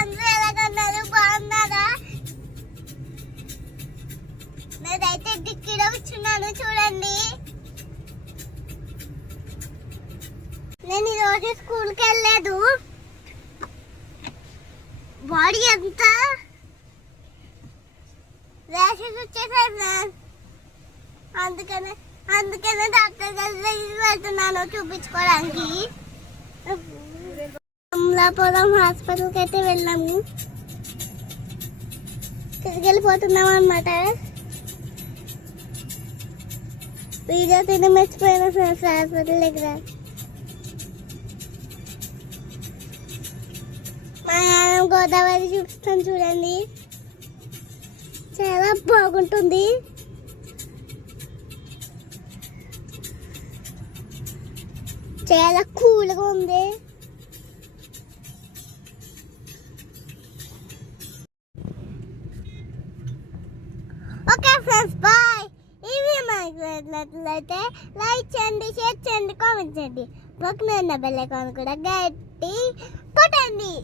అందరూ ఎలాగన్నారు, బాగున్నారా? నేనైతే డిక్కీలో కూర్చున్నాను చూడండి. నేను ఈరోజు స్కూల్కి వెళ్ళలేదు. బాడీ అంతా ర్యాషెస్ వచ్చేసాయి ఫ్రెండ్స్. అందుకనే డాక్టర్ దగ్గరికి వెళ్తున్నాను చూపించుకోవడానికి. అమలాపురం హాస్పిటల్కి అయితే వెళ్ళాము. తిరిగి వెళ్ళిపోతున్నాం అనమాట. వీడియో తిని మర్చిపోయిన ఫ్రెండ్స్ హాస్పిటల్ దగ్గర. మా నాన్న గోదావరి చూపిస్తాను చూడండి, చాలా బాగుంటుంది. చాలా కూల్గా ఉంది. Okay friends, bye. ఇవి మనకు నచ్చినట్లయితే లైక్ చేయండి, షేర్ చేయండి, కామెంట్ చేయండి. పక్కన ఉన్న బెల్ ఐకాన్ కూడా గట్టి కొట్టండి.